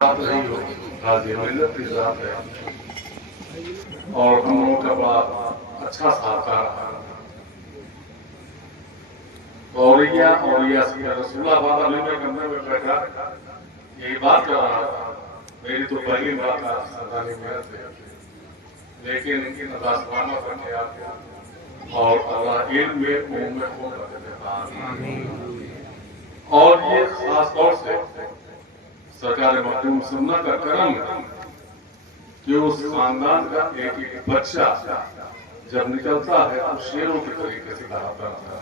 बात रही हो गाजी मिल्लत की जात है और हम लोगों का बड़ा अच्छा साथ रहा। औरिया औरिया से रसूलाबाद अली में कमरे में बैठा यही बात कर रहा था। मेरी तो पहली मुलाकात सरदारी मेहर से, लेकिन इनकी नदासमाना का ख्याल और अल्लाह इल्म में मुंह में खून रख देता। और ये खास तौर से सरकार मखदूम सुन्ना का करम कि उस खानदान का एक एक बच्चा जब निकलता है तो शेरों के तरीके से दहाता है।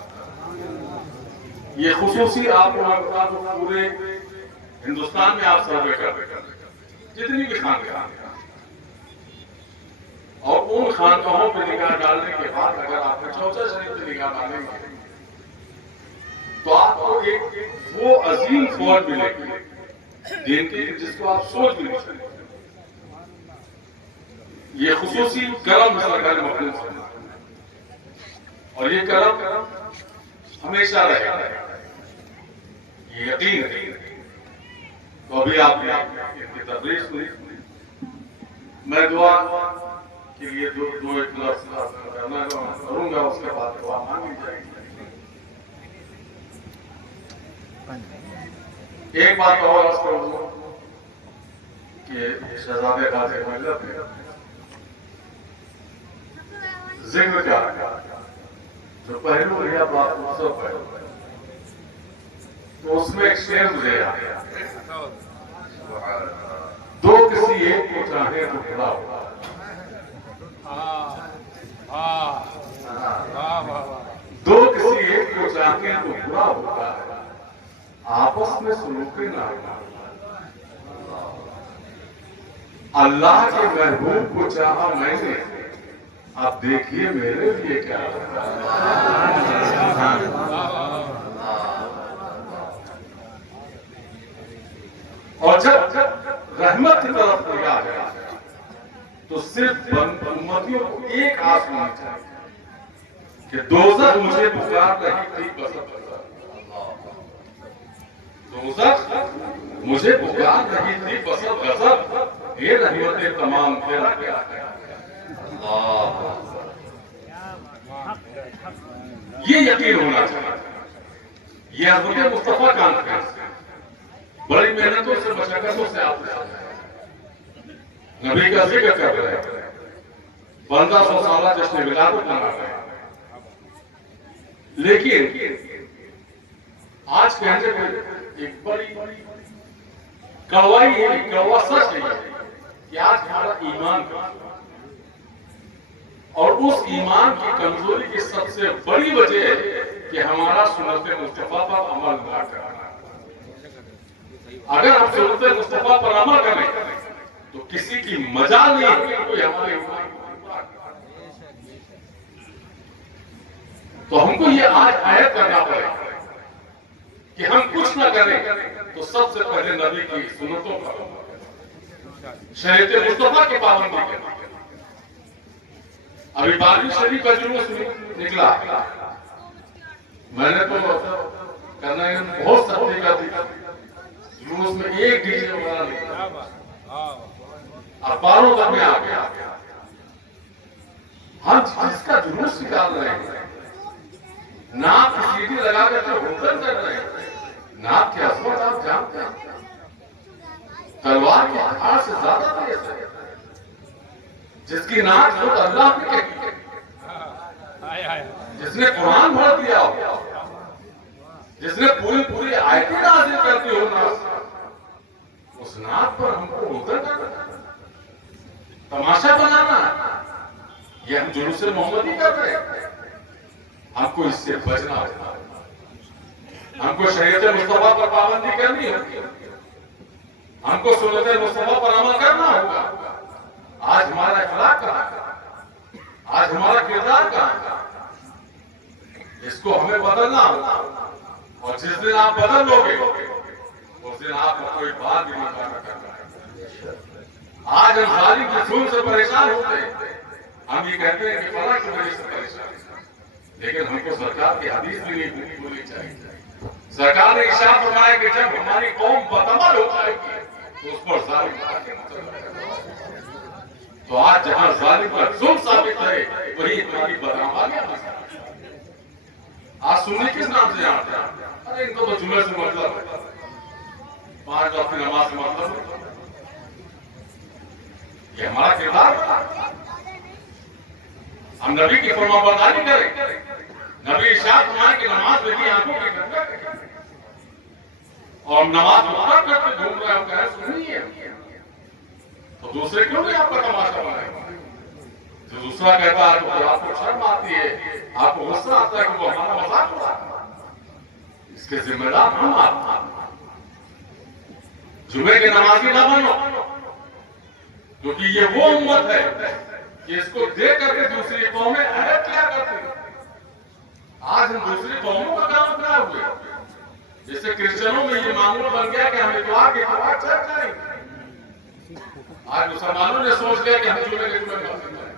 ये खुसूसी आप बता दो पूरे हिंदुस्तान में आप सर्वे कर जितनी भी खानकाह और उन खानकाहों पर निगाह डालने के बाद अगर आपने चौथा शरीफ पर निगाह डालेंगे तो आपको एक वो अजीम फौज मिलेगी दिन की जिसको आप सोच भी नहीं सकते। ये खुसूसी करम सरकार मखदूम और ये करम हमेशा रहेगा, ये यकीन है। तो अभी आपने इनकी तकरीर सुनी, मैं दुआ के लिए दो एक लफ्ज़ करना करूंगा, उसके बाद दुआ मांगी जाएगी। एक बात और कि शहजादे गाजी मिल्लत ने जिक्र क्या जो पहलू या बात उससे पहलू तो उसमें एक शेर मुझे याद आया, दो किसी एक को चाहे तो बुरा होगा। दो किसी एक को चाहे तो बुरा होता है, आपस में सुलूके ना। अल्लाह के महबूब को चाहा मैंने, आप देखिए मेरे लिए क्या और जब रहमत की तरफ लिया गया तो सिर्फ उम्मतियों को एक आस होनी चाहिए कि दोज़ख मुझे पुकार रही थी बसत, दोज़ख मुझे पुकार रही थी बसत गज़ब, ये रहमतें तमाम फिर ये यकीन होना चाहिए। ये हज़रत मुस्तफा कॉन्फ्रेंस बड़ी मेहनतों से मशक्कतों से आप नबी का जिक्र कर रहे हैं, 1500 साल जश्न विलादत मना रहे हैं, लेकिन आज कहने में एक बड़ी कड़वाई है, कड़वा सच है कि आज हमारा ईमान और उस ईमान की कमजोरी की सबसे बड़ी वजह है कि हमारा सुन्नत मुस्तफा पर अमल ना करना। अगर हम सुन्नत मुस्तफा पर अमल करें तो किसी की मजाल नहीं है कोई हमारे तो हमको ये आज आयत करना पड़ेगा कि हम कुछ ना करें तो सबसे पहले नबी की सुन्नतों पर शरीयत मुस्तफा की पाबंदी करें। अभी बारहवीं शरीफ का जुलूस निकला, मैंने तो करना बहुत सख्ती कर दी, जुलूस में एक डीजे वगैरह निकला, अखबारों तक में आ गया। हम जिसका जुलूस निकाल रहे हैं, नाक की सीटी लगा कर हुक्म कर रहे हैं, नाक की अजमत आप जानते हैं, तलवार की धार से ज्यादा तेज है, जिसकी नाक खुद अल्लाह ने कही, जिसने कुरान भर दिया हो, जिसने पूरी पूरी आयतें नाज़िल करती हो नाक, उस नाक पर हमको उतर करना, तमाशा बनाना, ये हम जुलूस मोहम्मदी कर रहे हैं। हमको इससे बचना होगा, हमको शरीयत मुस्तफा पर पाबंदी करनी होगी, हमको सुन्नत मुस्तफा पर अमल करना होगा। आज हमारा अखलाक कहां, आज हमारा किरदार कहां, इसको हमें बदलना होगा। और जिस दिन आप बदल लोगे उस दिन आपको कोई बात भी नहीं करना है। आज हम जालिम के जुल्म से परेशान होते हैं, हम ये कहते हैं कि फलां की वजह से परेशान है, लेकिन हमको सरकार की हदीस भी नहीं भूलनी चाहिए। सरकार ने इरशाद फरमाया कि जब हमारी कौम बदअमल हो जाएगी तो उस पर जालिम आके तो आज जहां जालिम पर जुल्म साबित है वही तुम्हारी बदनामी आज सुन्नी किस नाम से जानते हैं? अरे इनको तो जुमे से मतलब है, 5 वक्त की नमाज से मतलब है। ये हमारा किरदार, हम नबी की फरमाबरदारी करें। नबी इरशाद फरमाए कि नमाज मेरी आंखों की ठंडक है और नमाज मुबारक करके घूम रहे हो, कहे सुनिए तो दूसरे क्यों नहीं आपका तमाशा बनाए? जो दूसरा कहता है तो आपको शर्म आती है, आपको गुस्सा आता है कि वो हमारा मजाक उड़ा, इसके जिम्मेदार हम आप। जुमे की नमाजी ना बनो, क्योंकि ये वो उम्मत है कि इसको देख करके दूसरी कौमें अहद क्या करती है। आज हम दूसरी कौमों का काम अपना हुए, जैसे क्रिश्चियनों में ये मामला बन गया कि हम इतवार के इतवार चर्च करेंगे। आज मुसलमानों ने सोच लिया कि हम जुमे के जुमे मस्जिद में,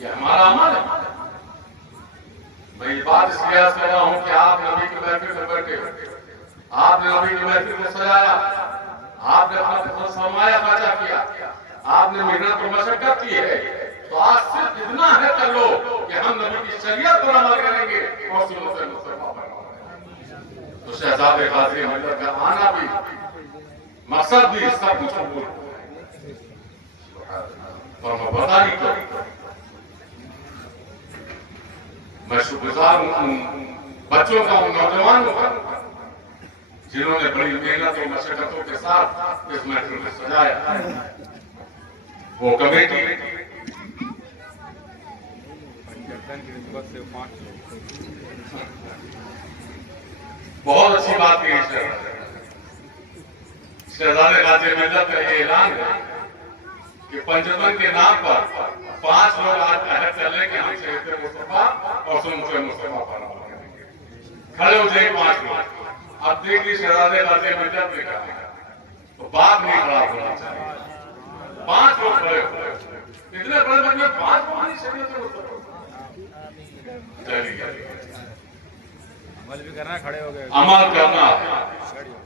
ये हमारा अमल है। मैं ये बात इसलिए कर रहा हूं कि आप नबी की महफिल में बैठे, आपने नबी की महफिल को सजाया, आपने अपना सरमाया खर्चा किया, आपने मेहनत और मशक्कत की है, तो आज सिर्फ इतना है कर लो कि हम नबी की शरीयत पर अमल करेंगे और सुन्नत से मुस्तफा पर। तो शहजादे गाजी मंदिर का आना भी, मकसद भी, सब कुछ कबूल और मैं बता नहीं करूं। मैं शुक्रगुजार हूं बच्चों का, उन नौजवानों का जिन्होंने बड़ी मेहनत और मशक्कतों के साथ इस महफिल को सजाया। वो कमेटी बहुत अच्छी बात की शहजादे गाजी मिल्लत का ये ऐलान है कि पंचतन के नाम पर 5 लोग आज अहद चले कि हम शहीद मुस्तफा और सुन्नत मुस्तफा पर खड़े हो जाए 5 लोग। अब देख ली शहजादे गाजी मिल्लत ने कहा तो बात नहीं खराब होना चाहिए। 5 लोग खड़े हो, इतने बड़े बन गए 5 लोग नहीं शहीद मुस्तफा। चलिए अमल भी करना, खड़े हो गए, अमल करना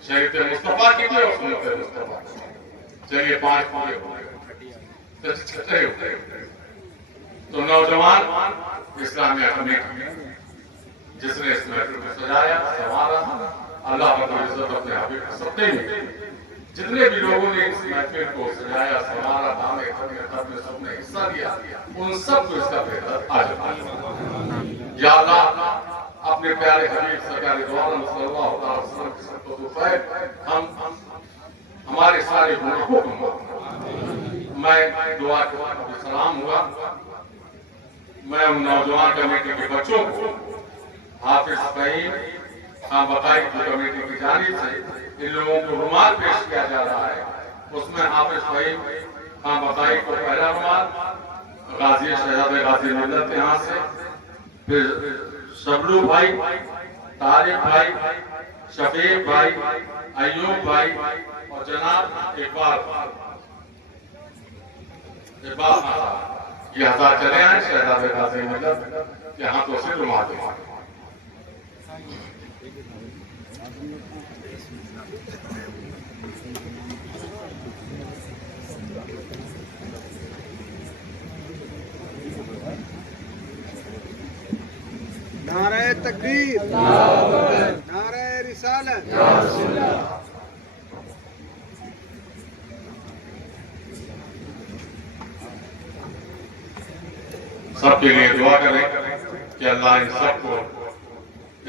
शहीद मुस्तफा की भी और सुन्नत मुस्तफा। चलिए 5 पूरे हो गए। तो नौजवान इस्लामिया कमेटी जिसने इस महफिल को सजाया, संवारा, अल्लाह रब्बुल इज्जत अपने हबीब के सत्ते में जितने भी लोगों ने इस महफिल को सजाया, संवारा, दामे खत्म सबने हिस्सा लिया, उन सबको इसका बेहतर आज या अल्लाह अपने प्यारे हबीब सरकार दो आलम सल्लल्लाहु अलैहि वसल्लम की सत्तो हम हमारे सारे गुनाहों को माफ। मैं दुआ के बाद सलाम हुआ। मैं उन नौजवान कमेटी के बच्चों को हाफिज फहीम खां बकाई की कमेटी की जानिब से इन लोगों को रुमाल पेश किया जा रहा है। उसमें हाफिज फहीम खां बकाई को पहला रुमाल, गाजी शहजादे गाजी मिल्लत के हाथ से, फिर शबलू भाई, तारिक भाई, शफीक भाई, अयूब भाई और जनाब इकबाल ये 1000 चले आए शहजादे गाजी मिल्लत के हाथों से रुमाल दे। नारे तकबीर, नारे रिसालत। सबके लिए दुआ करें कि अल्लाह इन सबको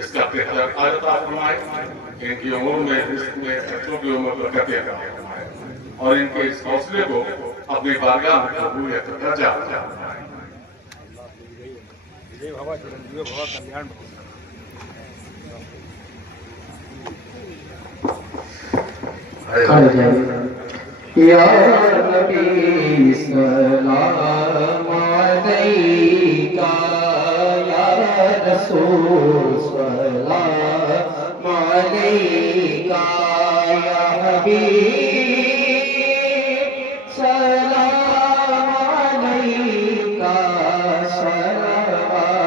इसका बेहतर अता फरमाए, इनकी उम्र में, इसमें बच्चों की उम्र को कते अता फरमाए और इनके इस हौसले को अपनी बारगाह में कबूलियत का दर्जा अता फरमाए। बाबा चिरंजीवी बाबा कल्याण या नबी सलाम अलैका, या रसूल सलाम अलैका, या हबीब सलाम अलैका, सलावतुल्लाह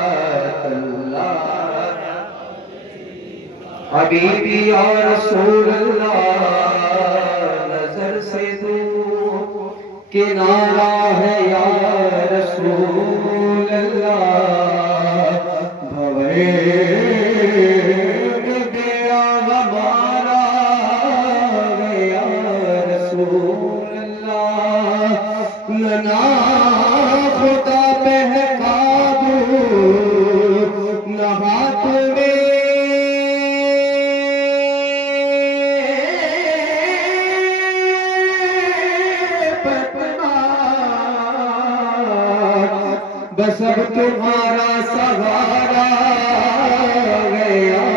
हबीबी या रसूल अल्लाह किनारा है या रसूल अल्लाह, भवे बेड़ा हमारा या रसूल अल्लाह, ना खुदा पे है काबू ना हाथ में बस अब तुम्हारा सहारा गया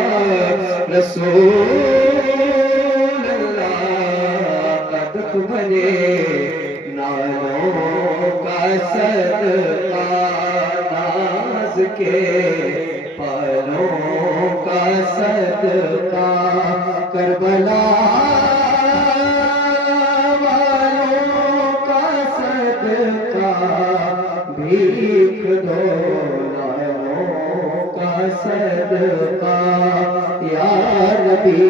रसूल अल्लाह, दुख भरे नालों का सदका, नाज के पालों का सदका, करबला वालों का सदका, भीख दो नालों का सदका, या नबी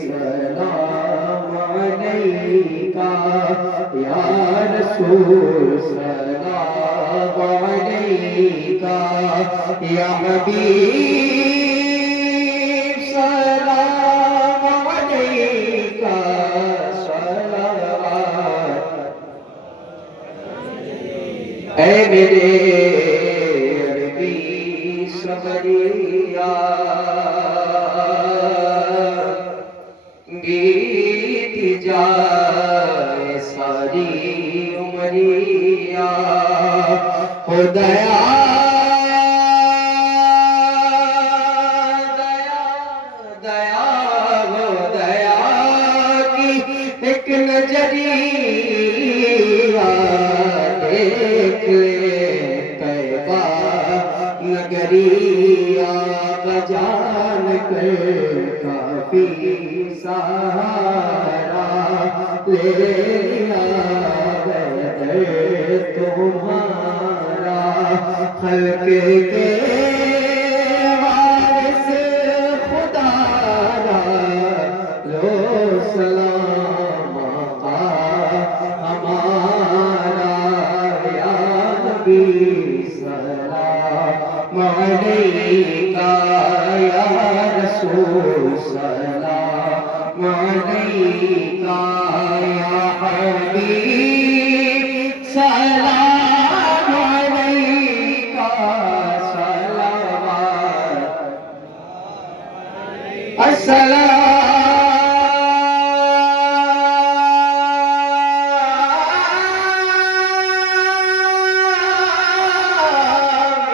सलाम अलैका, या रसूल सलाम अलैका, या हबीब सलाम अलैका, सलावत ऐ मेरे अरबी सबरिया, बीत जाए सारी उमरिया, हो दया दया दया हो दया की एक नजरिया, देख ले तैबा नगरिया, बजान कर काफी सहारा, ले लिया दर तुम्हारा, खल्क के वारिस खुदा लो सलाम आका हमारा, या नबी सलाम अलैका, या रसूल सलाम अलैका, या हबीब सलाम अलैका, सलावत अस्सलाम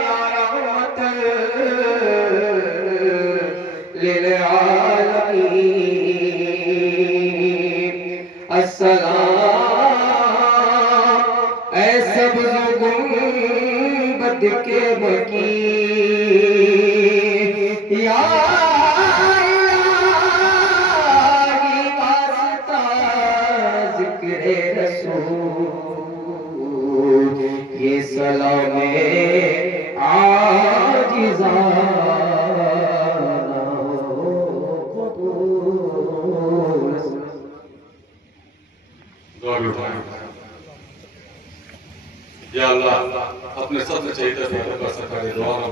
या रहमत लिल आलमीन, अस्सलाम ऐ सब गुंबद के वकील, या इलाही वास्ता ज़िक्रे रसूल, ये सलामे आजिज़ाना कबूल। दुआ भी उठाएं। या अल्लाह अपने सत्य चैतन्य का सरकारी द्वारा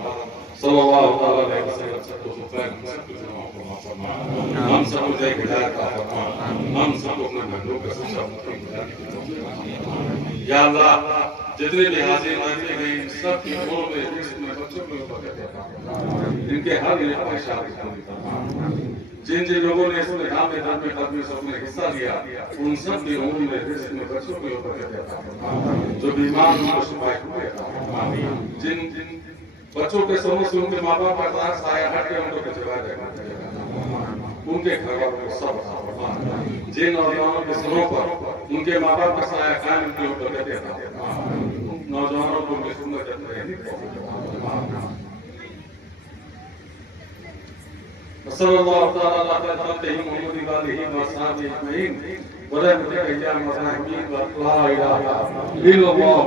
सल्लल्लाहु अलैहि वसल्लम सबको सुफैन सबको जमाओं को माफ फरमा, हम सबको जय हिदायत का फरमा, हम सबको अपने बंदों का सच्चा मुत्तकी गुजार की तौफीक फरमा। या अल्लाह जितने भी हाजिर नाज़िर गए इन सब की उम्रों में जिसमें बच्चों को बरकत अता फरमा, इनके हर एक परेशानी पूरी फरमा। जिन जिन लोगों ने इसमें काम में दर में कदमी सबने हिस्सा लिया उन सब की उम्र में रिज़्क़ में बच्चों को बरकत अता फरमा, जो बीमार उनको शिफा अता फरमा, जिन जिन बच्चों के समूह से उनके माँ बाप का साया हट के उनको बचवा दे, उनके घर वालों को सब अता फरमा, जिन नौजवानों के सरों पर उनके माँ बाप का साया कायम उनके ऊपर बरकत अता फरमा, नौजवानों को उनकी सुन्नत रहने की तौफीक अता फरमा। सल्लल्लाहु तआला अलैहि खल्क़िही मुहम्मद व आलिही व अस्हाबिही अजमईन व रहमतिका या मज़ाहिमीन व ला इलाहा इल्लल्लाह।